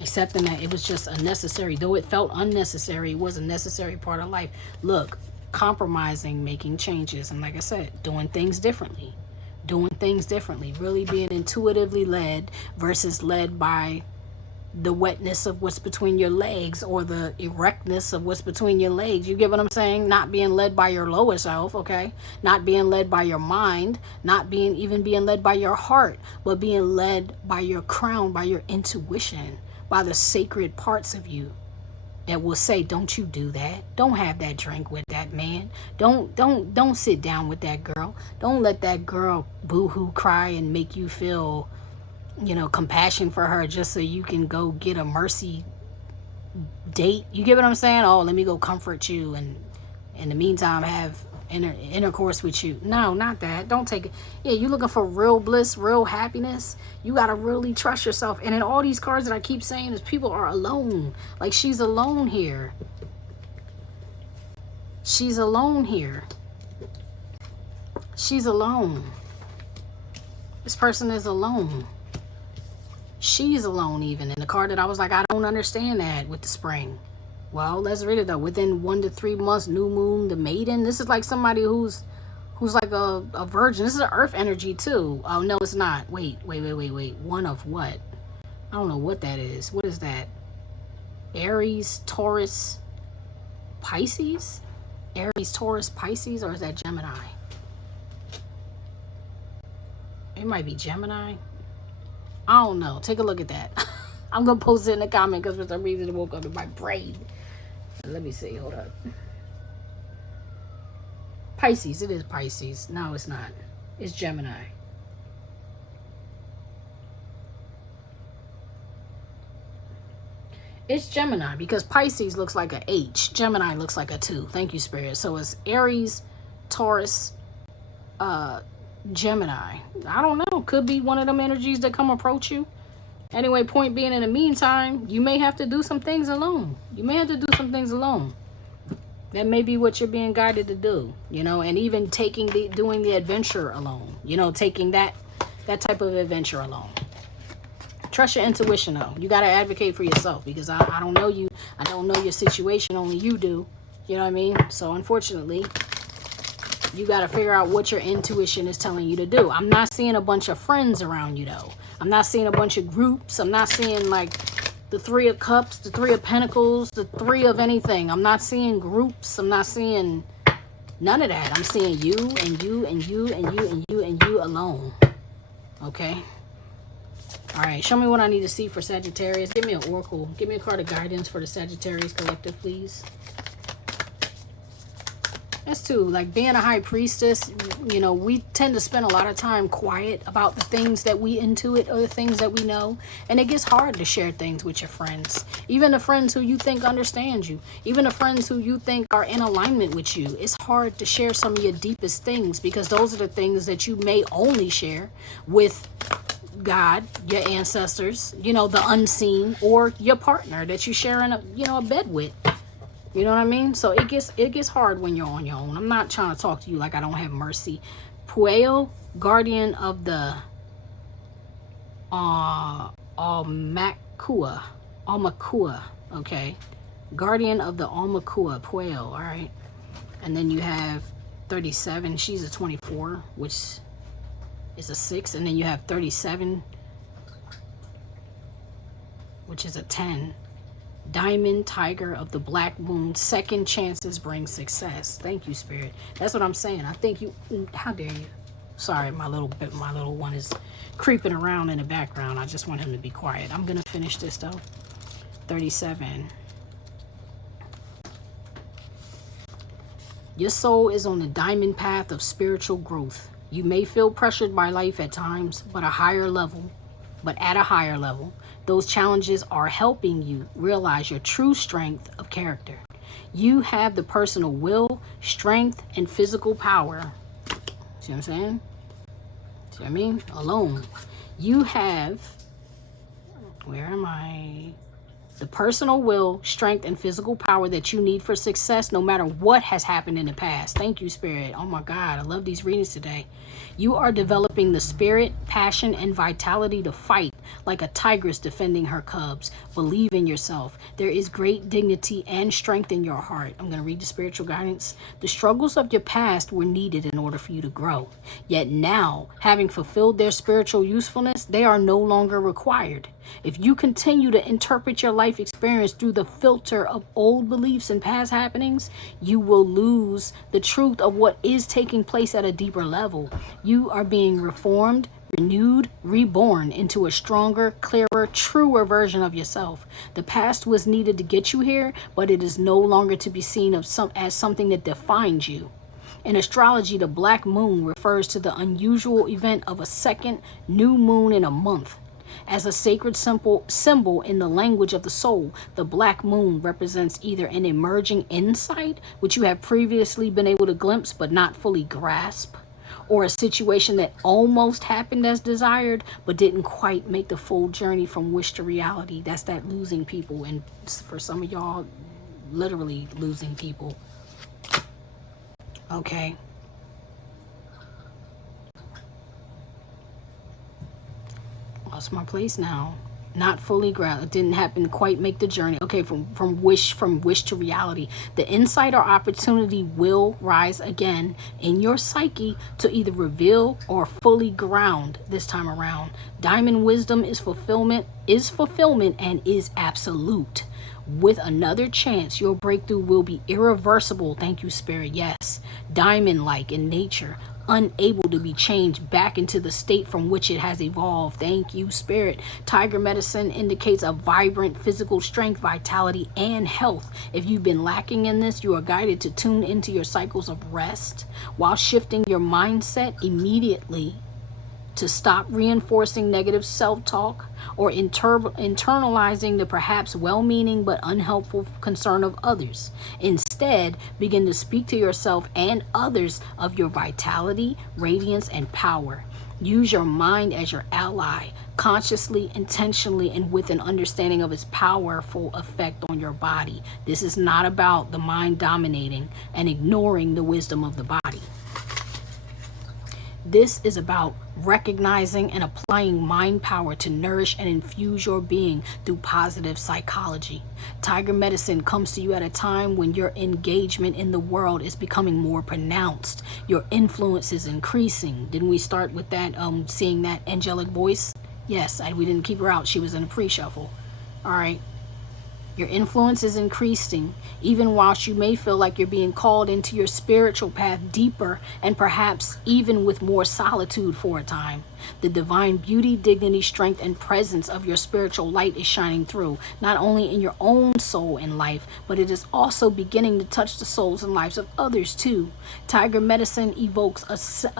Accepting that it was just unnecessary. Though it felt unnecessary, it was a necessary part of life. Look, compromising, making changes. And like I said, doing things differently. Doing things differently, really being intuitively led versus led by the wetness of what's between your legs or the erectness of what's between your legs. You get what I'm saying? Not being led by your lower self, okay? Not being led by your mind, not being led by your heart, but being led by your crown, by your intuition, by the sacred parts of you that will say, don't you do that. Don't have that drink with that man. Don't sit down with that girl. Don't let that girl boo-hoo cry and make you feel, you know, compassion for her just so you can go get a mercy date. You get what I'm saying? Oh, let me go comfort you and in the meantime have intercourse with you. No, not that. Don't take it. Yeah, you looking for real bliss, real happiness. You got to really trust yourself. And in all these cards that I keep saying is people are alone. Like she's alone here. She's alone here. She's alone. This person is alone. She's alone even. In the card that I was like, I don't understand that with the spring. Well, let's read it though. Within 1 to 3 months, new moon, the maiden. This is like somebody who's like a virgin. This is an earth energy too. Oh no, it's not. Wait. One of what? I don't know what that is. What is that? Aries, Taurus, Pisces? Aries, Taurus, Pisces, or is that Gemini? It might be Gemini. I don't know. Take a look at that. I'm going to post it in the comment because for some reason it woke up in my brain. Let me see. Hold up. Pisces. It is Pisces. No, it's not. It's Gemini. It's Gemini because Pisces looks like a H. Gemini looks like a 2. Thank you, Spirit. So it's Aries, Taurus, Gemini. I don't know. Could be one of them energies that come approach you. Anyway, point being, in the meantime, you may have to do some things alone. You may have to do some things alone. That may be what you're being guided to do, you know, and even doing the adventure alone, you know, taking that type of adventure alone. Trust your intuition, though. You got to advocate for yourself, because I don't know you. I don't know your situation. Only you do. You know what I mean? So unfortunately, you got to figure out what your intuition is telling you to do. I'm not seeing a bunch of friends around you, though. I'm not seeing a bunch of groups. I'm not seeing like the Three of Cups, the Three of Pentacles, the Three of anything. I'm not seeing groups. I'm not seeing none of that. I'm seeing you and you and you and you and you and you alone. Okay? All right. Show me what I need to see for Sagittarius. Give me an oracle. Give me a card of guidance for the Sagittarius collective, please. That's too, like being a high priestess, you know, we tend to spend a lot of time quiet about the things that we intuit or the things that we know. And it gets hard to share things with your friends. Even the friends who you think understand you. Even the friends who you think are in alignment with you. It's hard to share some of your deepest things, because those are the things that you may only share with God, your ancestors, you know, the unseen, or your partner that you share in a bed with. You know what I mean? So it gets hard when you're on your own. I'm not trying to talk to you like I don't have mercy. Pueo, guardian of the Almakua, okay? Guardian of the Almakua, Pueo, all right? And then you have 37. She's a 24, which is a 6. And then you have 37, which is a 10. Diamond, Tiger of the Black Moon. Second chances bring success. Thank you, Spirit. That's what I'm saying. I think you, how dare you? Sorry, my little one is creeping around in the background. I just want him to be quiet. I'm gonna finish this though. 37. Your soul is on the diamond path of spiritual growth. You may feel pressured by life at times, but at a higher level, those challenges are helping you realize your true strength of character. You have the personal will, strength, and physical power. See what I'm saying? See what I mean? Alone. You have, where am I? The personal will, strength, and physical power that you need for success, no matter what has happened in the past. Thank you, Spirit. Oh my God, I love these readings today. You are developing the spirit, passion, and vitality to fight like a tigress defending her cubs. Believe in yourself. There is great dignity and strength in your heart. I'm going to read the spiritual guidance. The struggles of your past were needed in order for you to grow. Yet now, having fulfilled their spiritual usefulness, they are no longer required. If you continue to interpret your life experience through the filter of old beliefs and past happenings, you will lose the truth of what is taking place at a deeper level. You are being reformed, renewed, reborn into a stronger, clearer, truer version of yourself. The past was needed to get you here, but it is no longer to be seen as something that defines you. In astrology, the black moon refers to the unusual event of a second new moon in a month. As a sacred symbol in the language of the soul, the black moon represents either an emerging insight, which you have previously been able to glimpse but not fully grasp, or a situation that almost happened as desired but didn't quite make the full journey from wish to reality. That's that losing people, and for some of y'all, literally losing people. Okay. Lost my place now. Not fully grounded. It didn't happen to quite make the journey. Okay, from wish to reality. The insight or opportunity will rise again in your psyche to either reveal or fully ground this time around. Diamond wisdom is fulfillment and is absolute. With another chance, your breakthrough will be irreversible. Thank you, Spirit. Yes. Diamond-like in nature, unable to be changed back into the state from which it has evolved. Thank you, Spirit. Tiger medicine indicates a vibrant physical strength, vitality, and health. If you've been lacking in this, you are guided to tune into your cycles of rest while shifting your mindset immediately to stop reinforcing negative self-talk or internalizing the perhaps well-meaning but unhelpful concern of others. Instead, begin to speak to yourself and others of your vitality, radiance, and power. Use your mind as your ally, consciously, intentionally, and with an understanding of its powerful effect on your body. This is not about the mind dominating and ignoring the wisdom of the body. This is about recognizing and applying mind power to nourish and infuse your being through positive psychology. Tiger medicine comes to you at a time when your engagement in the world is becoming more pronounced. Your influence is increasing. Didn't we start with that, seeing that angelic voice? Yes, we didn't keep her out. She was in a pre-shuffle. All right. Your influence is increasing, even whilst you may feel like you're being called into your spiritual path deeper and perhaps even with more solitude for a time. The divine beauty, dignity, strength, and presence of your spiritual light is shining through, not only in your own soul and life, but it is also beginning to touch the souls and lives of others too. Tiger medicine evokes a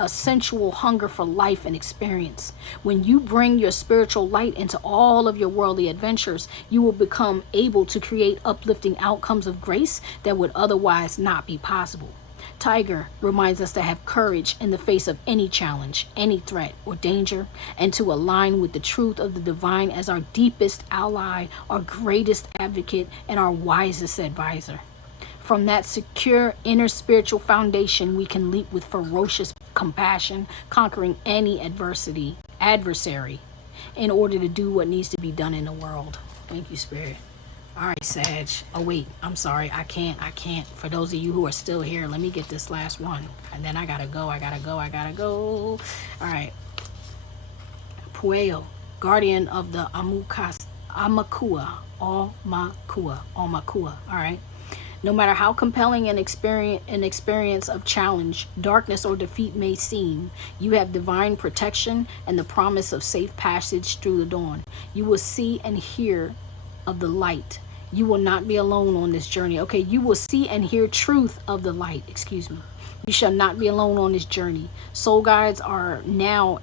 sensual hunger for life and experience. When you bring your spiritual light into all of your worldly adventures, you will become able to create uplifting outcomes of grace that would otherwise not be possible. Tiger reminds us to have courage in the face of any challenge, any threat or danger, and to align with the truth of the divine as our deepest ally, our greatest advocate, and our wisest advisor. From that secure inner spiritual foundation, we can leap with ferocious compassion, conquering any adversary, in order to do what needs to be done in the world. Thank you, Spirit. All right, Sag. Oh, wait. I'm sorry. I can't. For those of you who are still here, let me get this last one. And then I gotta go. All right. Pueo, guardian of the Aumakua. All right. No matter how compelling an experience of challenge, darkness, or defeat may seem, you have divine protection and the promise of safe passage through the dawn. You will see and hear of the light. You will not be alone on this journey. Okay, you will see and hear truth of the light. Excuse me. You shall not be alone on this journey. Soul guides are now,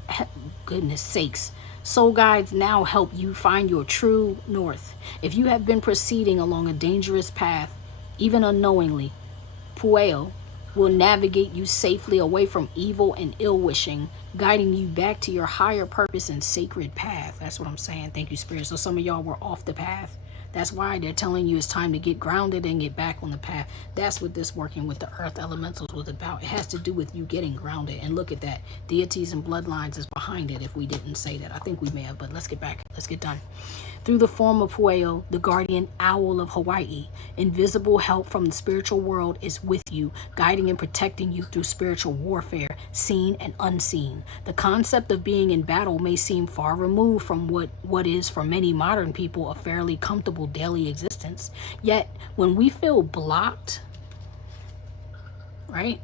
goodness sakes, soul guides now help you find your true north. If you have been proceeding along a dangerous path, even unknowingly, Pueo will navigate you safely away from evil and ill wishing, guiding you back to your higher purpose and sacred path. That's what I'm saying. Thank you, Spirit. So some of y'all were off the path. That's why they're telling you it's time to get grounded and get back on the path. That's what this working with the earth elementals was about. It has to do with you getting grounded. And look at that. Deities and bloodlines is behind it if we didn't say that. I think we may have, but let's get back. Let's get done. Through the form of Pueo, the guardian owl of Hawaii, invisible help from the spiritual world is with you, guiding and protecting you through spiritual warfare, seen and unseen. The concept of being in battle may seem far removed from what is for many modern people a fairly comfortable daily existence. Yet, when we feel blocked, right?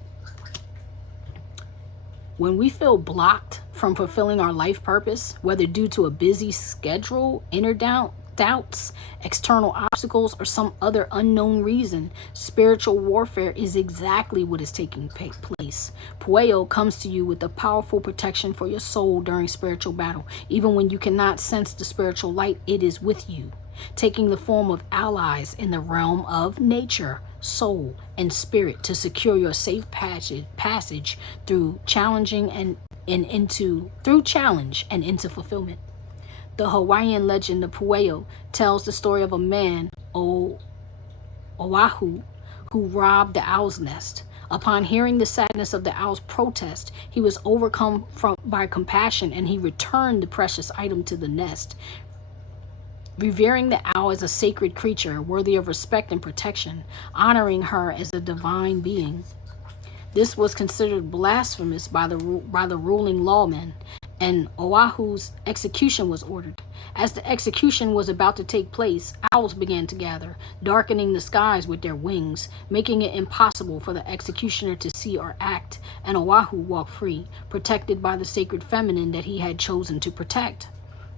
When we feel blocked from fulfilling our life purpose, whether due to a busy schedule, inner doubts, external obstacles, or some other unknown reason, spiritual warfare is exactly what is taking place. Pueo comes to you with a powerful protection for your soul during spiritual battle. Even when you cannot sense the spiritual light, it is with you, taking the form of allies in the realm of nature, soul, and spirit to secure your safe passage through challenge and into fulfillment. The Hawaiian legend of Pueo tells the story of a man, Oahu, who robbed the owl's nest. Upon hearing the sadness of the owl's protest, he was overcome by compassion, and he returned the precious item to the nest, revering the owl as a sacred creature worthy of respect and protection, honoring her as a divine being. This was considered blasphemous by the ruling lawmen, and Oahu's execution was ordered. As the execution was about to take place, owls began to gather, darkening the skies with their wings, making it impossible for the executioner to see or act, and Oahu walked free, protected by the sacred feminine that he had chosen to protect.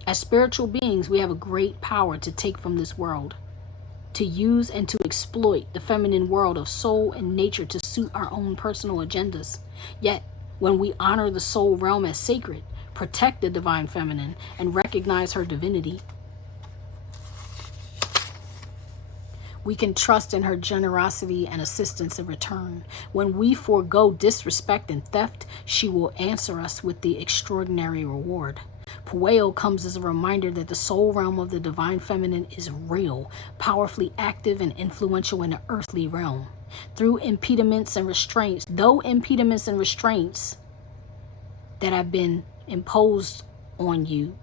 As spiritual beings, we have a great power to take from this world, to use and to exploit the feminine world of soul and nature to suit our own personal agendas. Yet, when we honor the soul realm as sacred, protect the divine feminine, and recognize her divinity, We can trust in her generosity and assistance in return. When we forego disrespect and theft, she will answer us with the extraordinary reward. Pueo comes as a reminder that the soul realm of the divine feminine is real, powerfully active and influential in the earthly realm. Through impediments and restraints, though impediments and restraints that have been imposed on you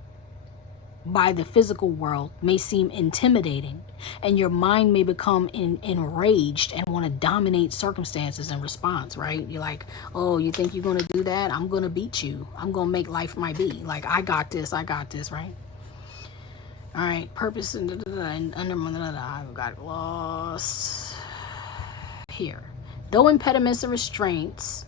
by the physical world may seem intimidating, and your mind may become enraged and want to dominate circumstances in response, right? You're like, oh, you think you're going to do that? I'm going to beat you. I'm going to make life my be. Like, I got this, right? All right, purpose and under I got lost here. Though impediments and restraints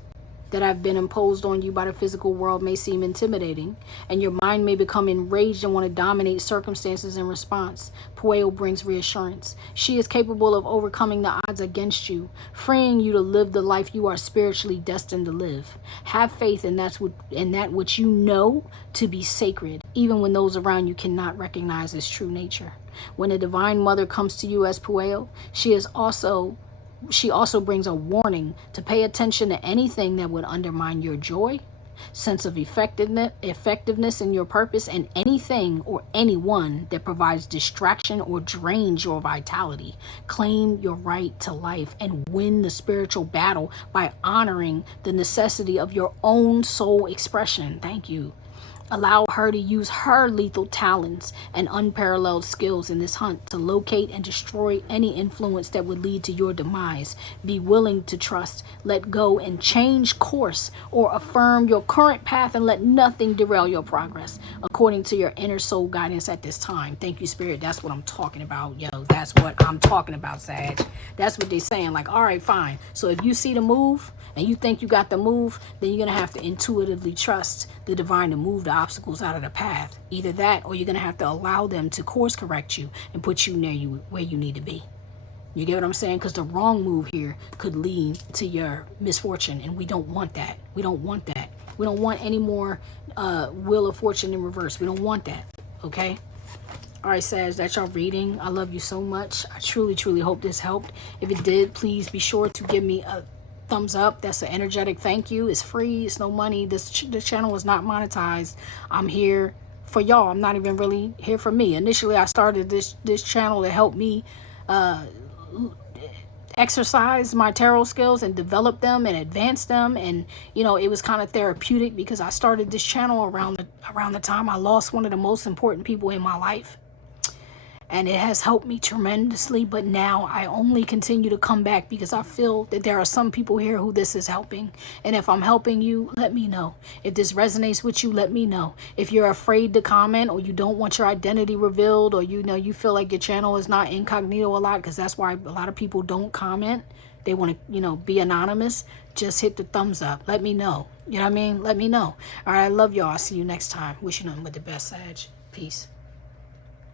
that have been imposed on you by the physical world may seem intimidating, and your mind may become enraged and want to dominate circumstances in response, Pueo brings reassurance. She is capable of overcoming the odds against you, freeing you to live the life you are spiritually destined to live. Have faith in that which you know to be sacred, even when those around you cannot recognize its true nature. When a divine mother comes to you as Pueo, she also brings a warning to pay attention to anything that would undermine your joy, sense of effectiveness in your purpose, and anything or anyone that provides distraction or drains your vitality. Claim your right to life and win the spiritual battle by honoring the necessity of your own soul expression. Thank you. Allow her to use her lethal talents and unparalleled skills in this hunt to locate and destroy any influence that would lead to your demise. Be willing to trust, let go, and change course, or affirm your current path and let nothing derail your progress according to your inner soul guidance at this time. Thank you, Spirit. That's what I'm talking about. Yo, that's what I'm talking about, Sag. That's what they're saying. Like, all right, fine. So if you see the move and you think you got the move, then you're going to have to intuitively trust the divine to move the obstacles out of the path. Either that, or you're going to have to allow them to course correct you and put you near you where you need to be. You get what I'm saying? Because the wrong move here could lead to your misfortune, and we don't want that. We don't want that. We don't want any more wheel of fortune in reverse. We don't want that. Okay? All right, Sag, that's your reading. I love you so much. I truly, truly hope this helped. If it did, please be sure to give me a thumbs up. That's an energetic thank you. It's free. It's no money. This channel is not monetized. I'm here for y'all. I'm not even really here for me. Initially, I started this channel to help me exercise my tarot skills and develop them and advance them. And you know, it was kind of therapeutic because I started this channel around the time I lost one of the most important people in my life. And it has helped me tremendously, but now I only continue to come back because I feel that there are some people here who this is helping. And if I'm helping you, let me know. If this resonates with you, let me know. If you're afraid to comment, or you don't want your identity revealed, or you know you feel like your channel is not incognito a lot, because that's why a lot of people don't comment. They want to, you know, be anonymous. Just hit the thumbs up. Let me know. You know what I mean? Let me know. All right, I love y'all. I'll see you next time. Wish you nothing but the best, Sag. Peace.